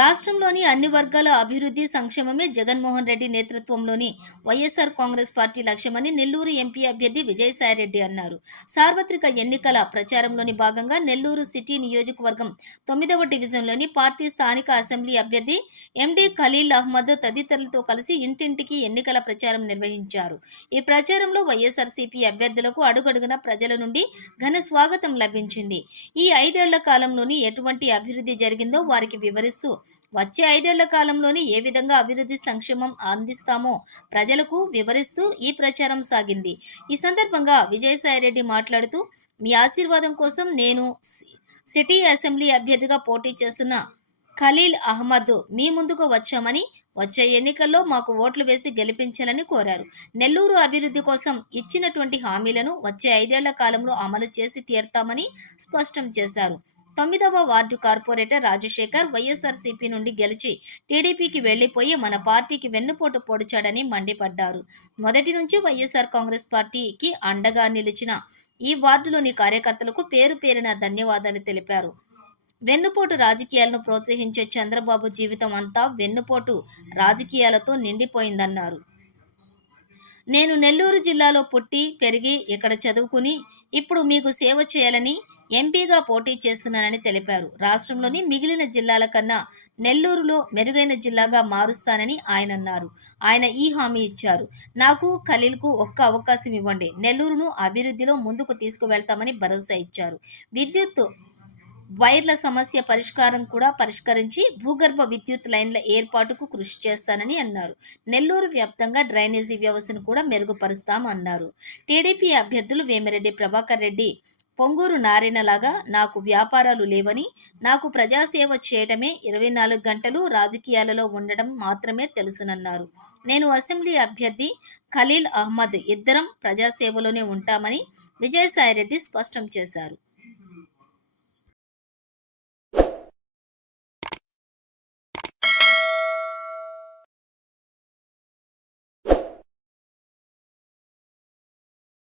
రాష్ట్రంలోని అన్ని వర్గాల అభివృద్ధి సంక్షేమమే జగన్మోహన్ రెడ్డి నేతృత్వంలోని వైఎస్ఆర్ కాంగ్రెస్ పార్టీ లక్ష్యమని నెల్లూరు ఎంపీ అభ్యర్థి విజయసాయిరెడ్డి అన్నారు. సార్వత్రిక ఎన్నికల ప్రచారంలోని భాగంగా నెల్లూరు సిటీ నియోజకవర్గం 9వ డివిజన్లోని పార్టీ స్థానిక అసెంబ్లీ అభ్యర్థి ఎండి ఖలీల్ అహ్మద్ తదితరులతో కలిసి ఇంటింటికి ఎన్నికల ప్రచారం నిర్వహించారు. ఈ ప్రచారంలో వైఎస్ఆర్సీపీ అభ్యర్థులకు అడుగడుగున ప్రజల నుండి ఘన స్వాగతం లభించింది. ఈ 5 ఏళ్ల కాలంలోని ఎటువంటి అభివృద్ధి జరిగిందో వారికి వివరిస్తూ వచ్చే 5 ఏళ్ల కాలంలోని ఏ విధంగా అభివృద్ధి సంక్షేమం అందిస్తామో ప్రజలకు వివరిస్తూ ఈ ప్రచారం సాగింది. ఈ సందర్భంగా విజయసాయిరెడ్డి మాట్లాడుతూ, మీ ఆశీర్వాదం కోసం నేను సిటీ అసెంబ్లీ అభ్యర్థిగా పోటీ చేస్తున్న ఖలీల్ అహ్మద్ మీ ముందుకు వచ్చామని, వచ్చే ఎన్నికల్లో మాకు ఓట్లు వేసి గెలిపించాలని కోరారు. నెల్లూరు అభివృద్ధి కోసం ఇచ్చినటువంటి హామీలను వచ్చే 5 ఏళ్ల కాలంలో అమలు చేసి తీరుతామని స్పష్టం చేశారు. 9వ వార్డు కార్పొరేటర్ రాజశేఖర్ వైఎస్ఆర్సీపీ నుండి గెలిచి టీడీపీకి వెళ్లిపోయి మన పార్టీకి వెన్నుపోటు పొడిచాడని మండిపడ్డారు. మొదటి నుంచి వైఎస్ఆర్ కాంగ్రెస్ పార్టీకి అండగా నిలిచిన ఈ వార్డులోని కార్యకర్తలకు పేరు పేరున ధన్యవాదాలు తెలిపారు. వెన్నుపోటు రాజకీయాలను ప్రోత్సహించే చంద్రబాబు జీవితం అంతా వెన్నుపోటు రాజకీయాలతో నిండిపోయిందన్నారు. నేను నెల్లూరు జిల్లాలో పుట్టి పెరిగి ఇక్కడ చదువుకుని ఇప్పుడు మీకు సేవ చేయాలని ఎంపీగా పోటీ చేస్తున్నానని తెలిపారు. రాష్ట్రంలోని మిగిలిన జిల్లాల కన్నా నెల్లూరులో మెరుగైన జిల్లాగా మారుస్తానని ఆయన అన్నారు. ఆయన ఈ హామీ ఇచ్చారు. నాకు ఖలీల్కు ఒక్క అవకాశం ఇవ్వండి, నెల్లూరును అభివృద్ధిలో ముందుకు తీసుకువెళ్తామని భరోసా ఇచ్చారు. విద్యుత్ వైర్ల సమస్య పరిష్కారం కూడా పరిష్కరించి భూగర్భ విద్యుత్ లైన్ల ఏర్పాటుకు కృషి చేస్తానని అన్నారు. నెల్లూరు వ్యాప్తంగా డ్రైనేజీ వ్యవస్థను కూడా మెరుగుపరుస్తామన్నారు. టీడీపీ అభ్యర్థులు వేమిరెడ్డి ప్రభాకర్ రెడ్డి, పొంగూరు నారాయణలాగా నాకు వ్యాపారాలు లేవని, నాకు ప్రజాసేవ చేయడమే 24 గంటలు రాజకీయాలలో ఉండడం మాత్రమే తెలుసునన్నారు. నేను అసెంబ్లీ అభ్యర్థి ఖలీల్ అహ్మద్ ఇద్దరం ప్రజాసేవలోనే ఉంటామని విజయసాయిరెడ్డి స్పష్టం చేశారు.